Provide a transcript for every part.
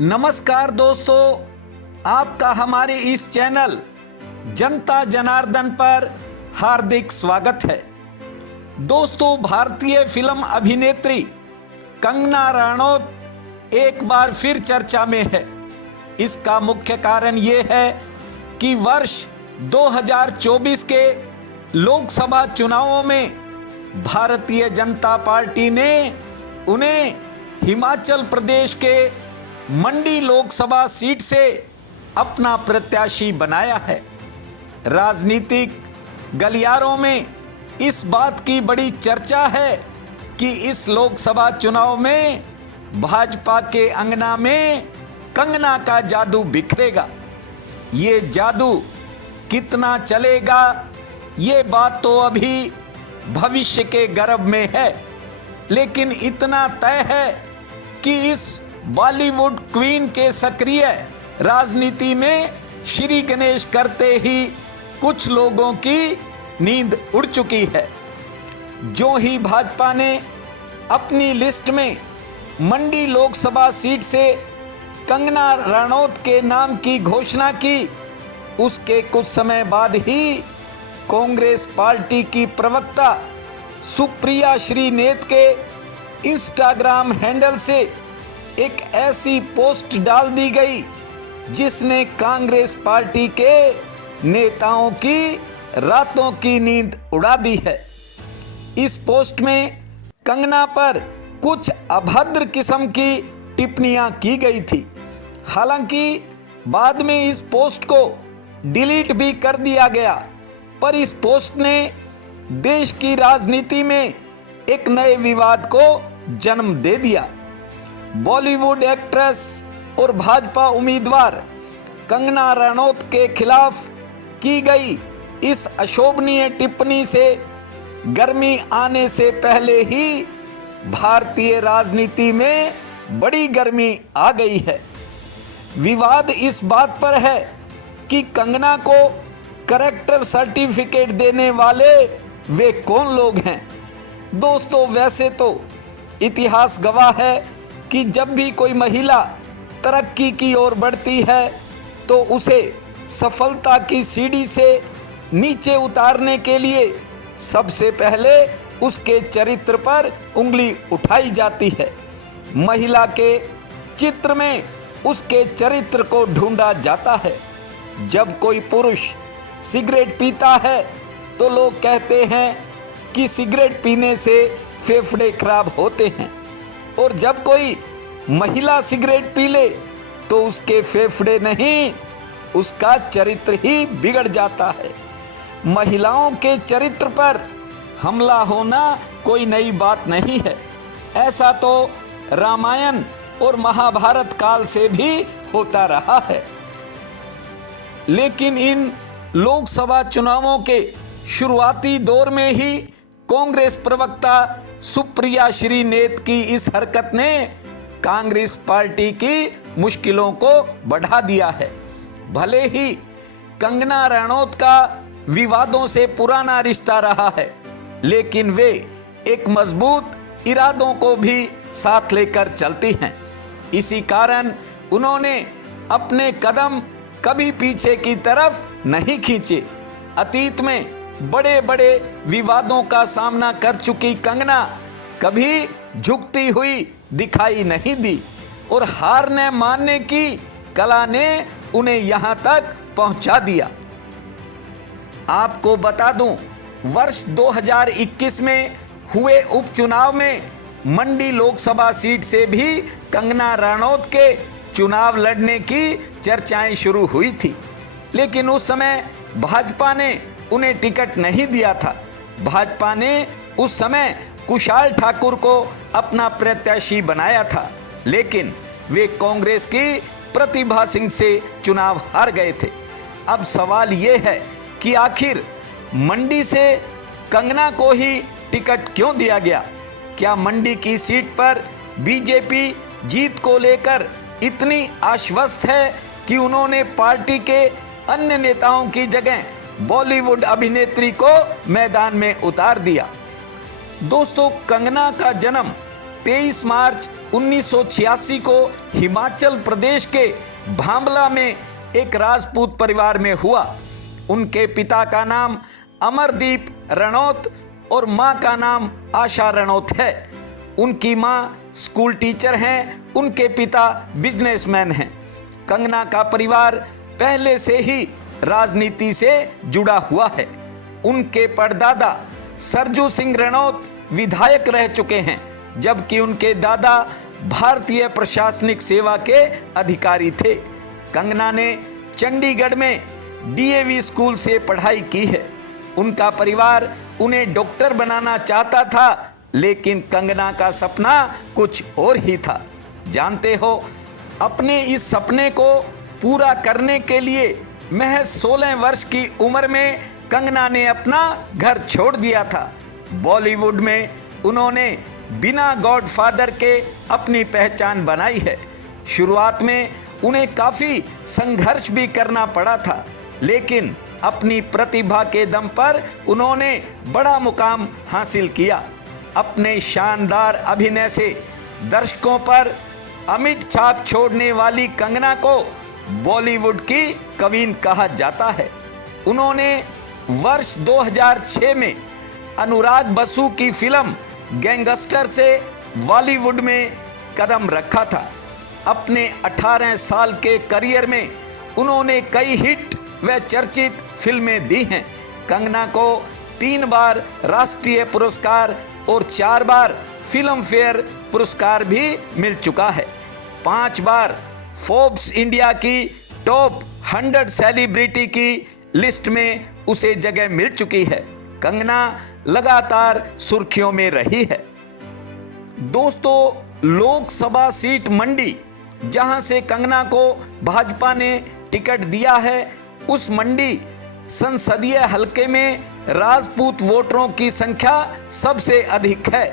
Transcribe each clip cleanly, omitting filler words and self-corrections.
नमस्कार दोस्तों, आपका हमारे इस चैनल जनता जनार्दन पर हार्दिक स्वागत है। दोस्तों, भारतीय फिल्म अभिनेत्री कंगना रनौत एक बार फिर चर्चा में है। इसका मुख्य कारण ये है कि वर्ष 2024 के लोकसभा चुनावों में भारतीय जनता पार्टी ने उन्हें हिमाचल प्रदेश के मंडी लोकसभा सीट से अपना प्रत्याशी बनाया है। राजनीतिक गलियारों में इस बात की बड़ी चर्चा है कि इस लोकसभा चुनाव में भाजपा के अंगना में कंगना का जादू बिखरेगा। ये जादू कितना चलेगा, ये बात तो अभी भविष्य के गर्भ में है, लेकिन इतना तय है कि इस बॉलीवुड क्वीन के सक्रिय राजनीति में श्री गणेश करते ही कुछ लोगों की नींद उड़ चुकी है। जो ही भाजपा ने अपनी लिस्ट में मंडी लोकसभा सीट से कंगना रनौत के नाम की घोषणा की, उसके कुछ समय बाद ही कांग्रेस पार्टी की प्रवक्ता सुप्रिया श्रीनेत के इंस्टाग्राम हैंडल से एक ऐसी पोस्ट डाल दी गई जिसने कांग्रेस पार्टी के नेताओं की रातों की नींद उड़ा दी है। इस पोस्ट में कंगना पर कुछ अभद्र किस्म की टिप्पणियां की गई थी। हालांकि बाद में इस पोस्ट को डिलीट भी कर दिया गया, पर इस पोस्ट ने देश की राजनीति में एक नए विवाद को जन्म दे दिया। बॉलीवुड एक्ट्रेस और भाजपा उम्मीदवार कंगना रनौत के खिलाफ की गई इस अशोभनीय टिप्पणी से गर्मी आने से पहले ही भारतीय राजनीति में बड़ी गर्मी आ गई है। विवाद इस बात पर है कि कंगना को कैरेक्टर सर्टिफिकेट देने वाले वे कौन लोग हैं। दोस्तों, वैसे तो इतिहास गवाह है कि जब भी कोई महिला तरक्की की ओर बढ़ती है तो उसे सफलता की सीढ़ी से नीचे उतारने के लिए सबसे पहले उसके चरित्र पर उंगली उठाई जाती है। महिला के चित्र में उसके चरित्र को ढूंढा जाता है। जब कोई पुरुष सिगरेट पीता है तो लोग कहते हैं कि सिगरेट पीने से फेफड़े खराब होते हैं, और जब कोई महिला सिगरेट पी ले तो उसके फेफड़े नहीं, उसका चरित्र ही बिगड़ जाता है। महिलाओं के चरित्र पर हमला होना कोई नई बात नहीं है। ऐसा तो रामायण और महाभारत काल से भी होता रहा है। लेकिन इन लोकसभा चुनावों के शुरुआती दौर में ही कांग्रेस प्रवक्ता सुप्रिया श्रीनेत की इस हरकत ने कांग्रेस पार्टी की मुश्किलों को बढ़ा दिया है। भले ही कंगना रनौत का विवादों से पुराना रिश्ता रहा है, लेकिन वे एक मजबूत इरादों को भी साथ लेकर चलती हैं। इसी कारण उन्होंने अपने कदम कभी पीछे की तरफ नहीं खींचे। अतीत में बड़े बड़े विवादों का सामना कर चुकी कंगना कभी झुकती हुई दिखाई नहीं दी, और हार न मानने की कला ने उन्हें यहां तक पहुंचा दिया। आपको बता दूं, वर्ष 2021 में हुए उपचुनाव में मंडी लोकसभा सीट से भी कंगना रनौत के चुनाव लड़ने की चर्चाएं शुरू हुई थी, लेकिन उस समय भाजपा ने उन्हें टिकट नहीं दिया था। भाजपा ने उस समय कुशाल ठाकुर को अपना प्रत्याशी बनाया था, लेकिन वे कांग्रेस की प्रतिभा सिंह से चुनाव हार गए थे। अब सवाल ये है कि आखिर मंडी से कंगना को ही टिकट क्यों दिया गया? क्या मंडी की सीट पर बीजेपी जीत को लेकर इतनी आश्वस्त है कि उन्होंने पार्टी के अन्य नेताओं की जगह बॉलीवुड अभिनेत्री को मैदान में उतार दिया? दोस्तों, कंगना का जन्म 23 मार्च 1986 को हिमाचल प्रदेश के भांबला में एक राजपूत परिवार में हुआ। उनके पिता का नाम अमरदीप रणौत और मां का नाम आशा रणौत है। उनकी मां स्कूल टीचर हैं, उनके पिता बिजनेसमैन हैं। कंगना का परिवार पहले से ही राजनीति से जुड़ा हुआ है। उनके परदादा सरजू सिंह रणौत विधायक रह चुके हैं, जबकि उनके दादा भारतीय प्रशासनिक सेवा के अधिकारी थे। कंगना ने चंडीगढ़ में डीएवी स्कूल से पढ़ाई की है। उनका परिवार उन्हें डॉक्टर बनाना चाहता था, लेकिन कंगना का सपना कुछ और ही था। जानते हो, अपने इस सपने को पूरा करने के लिए महज 16 वर्ष की उम्र में कंगना ने अपना घर छोड़ दिया था। बॉलीवुड में उन्होंने बिना गॉडफादर के अपनी पहचान बनाई है। शुरुआत में उन्हें काफ़ी संघर्ष भी करना पड़ा था, लेकिन अपनी प्रतिभा के दम पर उन्होंने बड़ा मुकाम हासिल किया। अपने शानदार अभिनय से दर्शकों पर अमिट छाप छोड़ने वाली कंगना को बॉलीवुड की क्वीन कहा जाता है। उन्होंने वर्ष 2006 में अनुराग बसु की फिल्म गैंगस्टर से बॉलीवुड में कदम रखा था। अपने 18 साल के करियर में उन्होंने कई हिट व चर्चित फिल्में दी हैं। कंगना को 3 बार राष्ट्रीय पुरस्कार और 4 बार फिल्म फेयर पुरस्कार भी मिल चुका है। 5 बार फोर्ब्स इंडिया की टॉप 100 सेलिब्रिटी की लिस्ट में उसे जगह मिल चुकी है। कंगना लगातार सुर्खियों में रही है। दोस्तों, लोकसभा सीट मंडी, जहां से कंगना को भाजपा ने टिकट दिया है, उस मंडी संसदीय हलके में राजपूत वोटरों की संख्या सबसे अधिक है।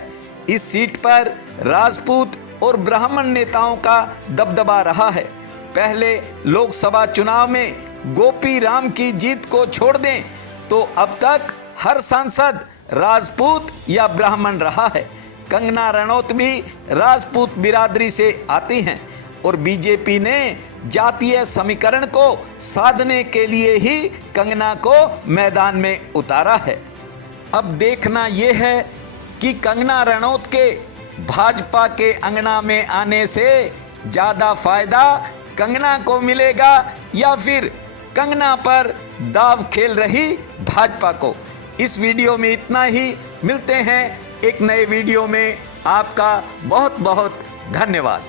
इस सीट पर राजपूत और ब्राह्मण नेताओं का दबदबा रहा है। पहले लोकसभा चुनाव में गोपी राम की जीत को छोड़ दें तो अब तक हर सांसद राजपूत या ब्राह्मण रहा है। कंगना रनौत भी राजपूत बिरादरी से आती हैं और बीजेपी ने जातीय समीकरण को साधने के लिए ही कंगना को मैदान में उतारा है। अब देखना यह है कि कंगना रनौत के भाजपा के अंगना में आने से ज़्यादा फायदा कंगना को मिलेगा या फिर कंगना पर दाव खेल रही भाजपा को। इस वीडियो में इतना ही। मिलते हैं एक नए वीडियो में। आपका बहुत बहुत धन्यवाद।